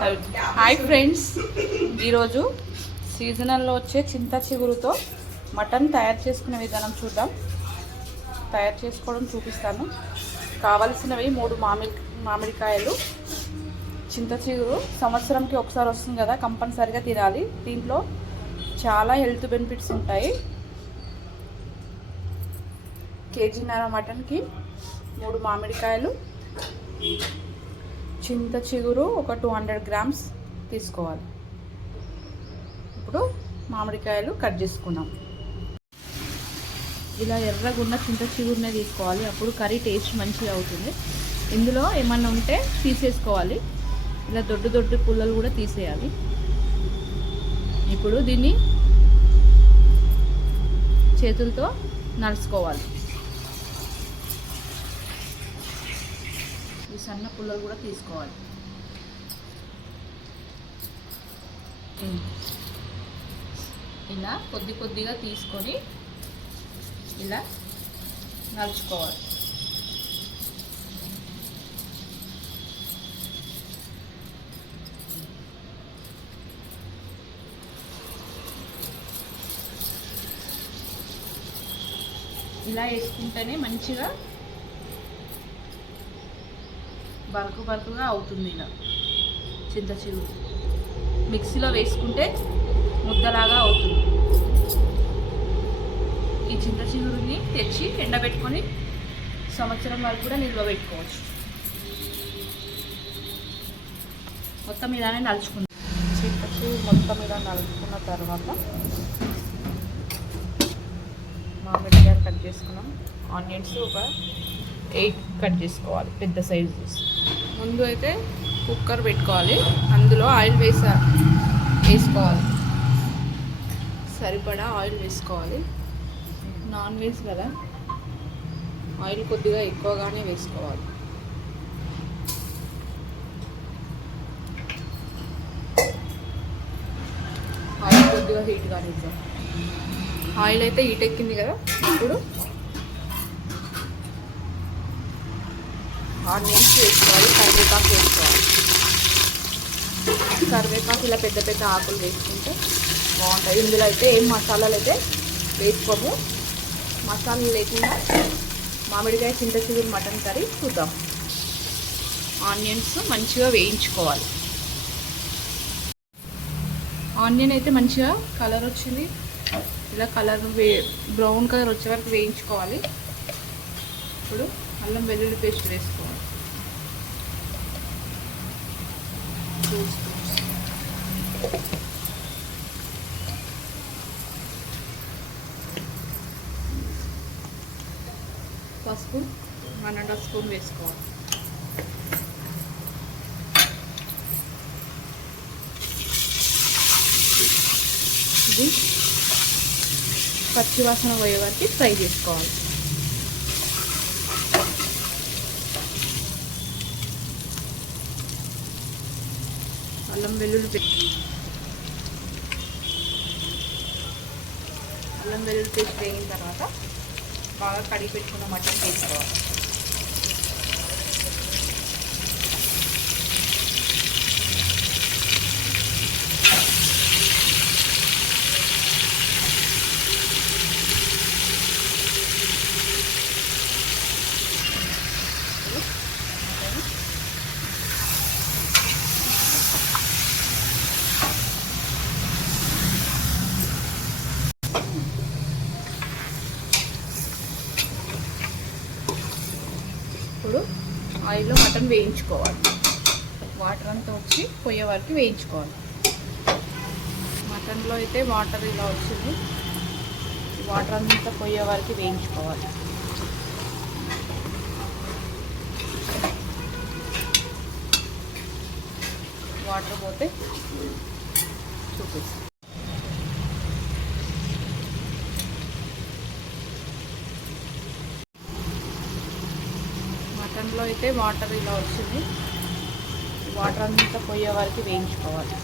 Hi friends, ఈరోజు సీజనల్లో వచ్చే చింత చిగురుతో మటన్ తయారు చేసుకునే విధానం చూద్దాం. తయారు చేసుకోవడం చూపిస్తాను. కావలసినవి 3 మామిడికాయలు. చింత చిగురు సంవత్సరంకి ఒకసారి వస్తుంది కదా, కంపల్సరిగా తినాలి. దీంట్లో చాలా హెల్త్ బెనిఫిట్స్ ఉంటాయి. కేజీన్నర మటన్కి 3 మామిడికాయలు, చింత చిగురు ఒక 200 గ్రామ్స్ తీసుకోవాలి. ఇప్పుడు మామిడికాయలు కట్ చేసుకున్నాం. ఇలా ఎర్రగున్న చింత చిగురునే తీసుకోవాలి, అప్పుడు కర్రీ టేస్ట్ మంచిగా అవుతుంది. ఇందులో ఏమన్నా ఉంటే తీసేసుకోవాలి. ఇలా దొడ్డు పుల్లలు కూడా తీసేయాలి. ఇప్పుడు దీన్ని చేతులతో నడుచుకోవాలి. ఈ సన్న పుల్లలు కూడా తీసుకోవాలి. ఇలా కొద్దిగా తీసుకొని ఇలా నలుచుకోవాలి. ఇలా వేసుకుంటేనే మంచిగా బరుకుగా అవుతుంది. ఇలా చింత చిగురు మిక్సీలో వేసుకుంటే ముద్దలాగా అవుతుంది. ఈ చింత చిగురుని తెచ్చి ఎండబెట్టుకొని సంవత్సరం వరకు కూడా నిల్వ పెట్టుకోవచ్చు. మొత్తం ఇలానే నలుచుకుంటాం. చింత చిగురు మొత్తం ఇలా నలుచుకున్న తర్వాత మామిడికాయలు కట్ చేసుకున్నాం. ఆనియన్స్ ఒక 8 కట్ చేసుకోవాలి, పెద్ద సైజు. ముందు అయితే కుక్కర్ పెట్టుకోవాలి. అందులో ఆయిల్ వేసుకోవాలి. సరిపడా ఆయిల్ వేసుకోవాలి. నాన్ వెజ్ కదా, ఆయిల్ కొద్దిగా ఎక్కువగానే వేసుకోవాలి. ఆయిల్ కొద్దిగా హీట్ కానిద్దాం. ఆయిల్ అయితే హీట్ ఎక్కింది కదా, ఇప్పుడు ఆనియన్స్ వేసుకోవాలి. కరివేపాకు వేసుకోవాలి. కరివేపాకు ఇలా పెద్ద ఆకులు వేసుకుంటే బాగుంటాయి. ఇందులో అయితే ఏం మసాలాలు అయితే వేసుకోము. మసాలాలు లేకుండా మామిడికాయ చింత చిగురు మటన్ కర్రీ చూద్దాం. ఆనియన్స్ మంచిగా వేయించుకోవాలి. ఆనియన్ అయితే మంచిగా కలర్ వచ్చింది. ఇలా బ్రౌన్ కలర్ వచ్చే వరకు వేయించుకోవాలి. ఇప్పుడు అల్లం వెల్లుల్లి పేస్ట్ వేసుకోవాలి. పసుపు 1.5 స్పూన్ వేసుకోవాలి. ఇది పచ్చివాసన పోయే వరకు ఫ్రై చేసుకోవాలి. అల్లం వెల్లుల్లి పేస్ట్ వేగిన తర్వాత బాగా కడిగి పెట్టుకున్న మటన్ వేసుకోవాలి. ఇప్పుడు ఆయిల్లో మటన్ వేయించుకోవాలి. వాటర్ అంతా వచ్చి పోయే వరకు వేయించుకోవాలి. మటన్లో అయితే వాటర్ ఇలా వచ్చింది. వాటర్ అంతా పోయే వరకు వేయించుకోవాలి. వాటర్ పోతే చూపిస్తాను. మటన్లో అయితే వాటర్ ఇలా వచ్చింది. వాటర్ అంతా పోయే వరకు వేయించుకోవాలి.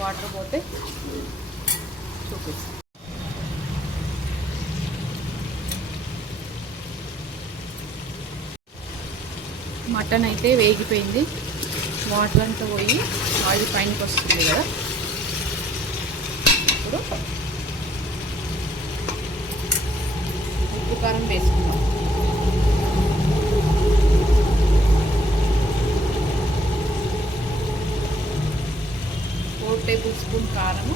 వాటర్ పోతే చూపిస్తాను. మటన్ అయితే వేగిపోయింది, వాటర్ అంతా పోయి ఆయిల్ పైనకి వస్తుంది కదా. ఇప్పుడు ఉప్పు కారం వేసుకుందాం. 4 టేబుల్ స్పూన్ కారము,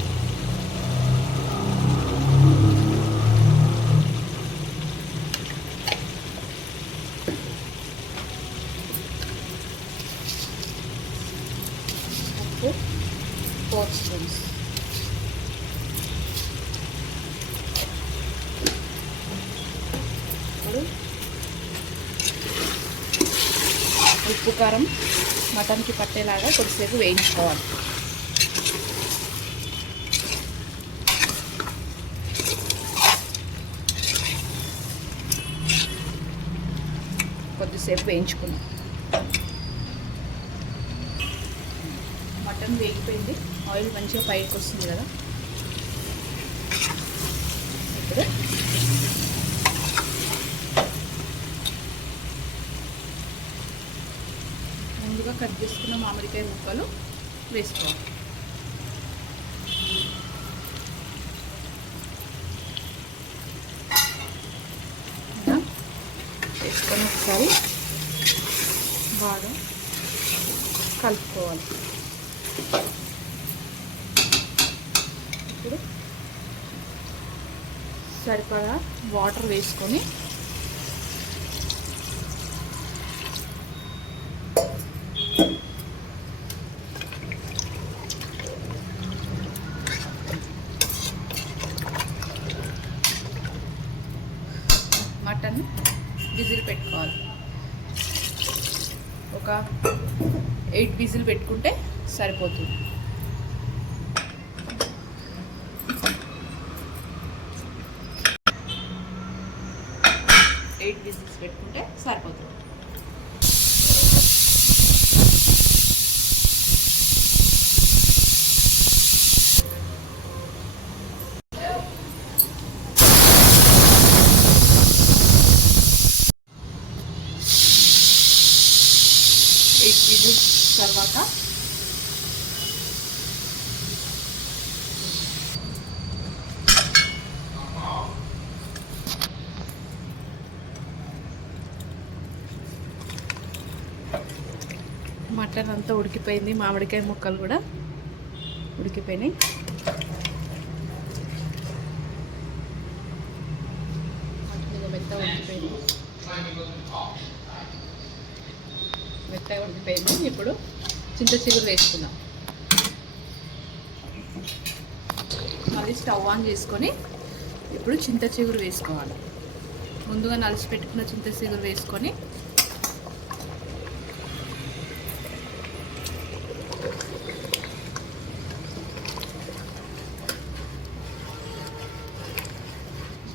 ఉప్పు 4 స్పూన్స్, ఇప్పుడు ఉప్పు కారం మటన్కి పట్టేలాగా కొద్దిసేపు వేయించుకోవాలి. కొద్దిసేపు వేయించుకున్నాం. మటన్ వేగిపోయింది, ఆయిల్ మంచిగా పైకి వస్తుంది కదా. ఇప్పుడు ముందుగా కట్ చేసుకున్న మామిడికాయ ముక్కలు వేసుకోవాలి. వేసుకొని ఒకసారి బాగా కలుపుకోవాలి. ఇప్పుడు సరిపడా వాటర్ వేసుకొని మటన్ విజిల్ పెట్టుకోవాలి. ఒక 8 విజిల్ పెట్టుకుంటే సరిపోతుంది. 8 విజిల్స్ పెట్టుకుంటే సరిపోతుంది. తర్వాత మటన్ అంతా ఉడికిపోయింది, మామిడికాయ ముక్కలు కూడా ఉడికిపోయినాయి. మెత్తగా ఉడికిపోయింది. ఇప్పుడు చింత చిగురు వేసుకుందాం. మళ్ళీ స్టవ్ ఆన్ చేసుకొని ఇప్పుడు చింత చిగురు వేసుకోవాలి. ముందుగా నలిచి పెట్టుకున్న చింత చిగురు వేసుకొని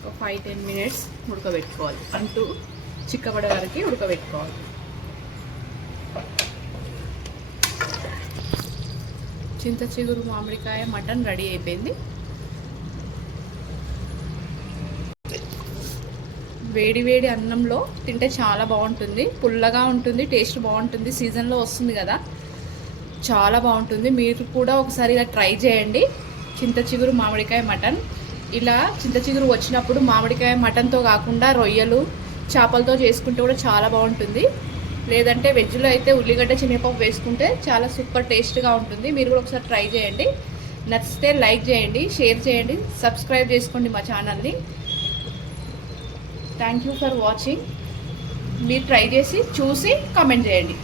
ఒక 5-10 మినిట్స్ ఉడకబెట్టుకోవాలి. అంటూ చిక్కబడే వరకు ఉడకబెట్టుకోవాలి. చింత చిగురు మామిడికాయ మటన్ రెడీ అయిపోయింది. వేడి వేడి అన్నంలో తింటే చాలా బాగుంటుంది, పుల్లగా ఉంటుంది, టేస్ట్ బాగుంటుంది. సీజన్లో వస్తుంది కదా, చాలా బాగుంటుంది. మీరు కూడా ఒకసారి ఇలా ట్రై చేయండి. చింత చిగురు మామిడికాయ మటన్. ఇలా చింత చిగురు వచ్చినప్పుడు మామిడికాయ మటన్తో కాకుండా రొయ్యలు, చేపలతో చేసుకుంటే కూడా చాలా బాగుంటుంది. లేదంటే వెజ్లో అయితే ఉల్లిగడ్డ, శనగపప్పు వేసుకుంటే చాలా సూపర్ టేస్ట్గా ఉంటుంది. మీరు కూడా ఒకసారి ట్రై చేయండి. నచ్చితే లైక్ చేయండి, షేర్ చేయండి, సబ్స్క్రైబ్ చేసుకోండి మా ఛానల్ని. Thank you for watching. మీరు ట్రై చేసి చూసి కామెంట్ చేయండి.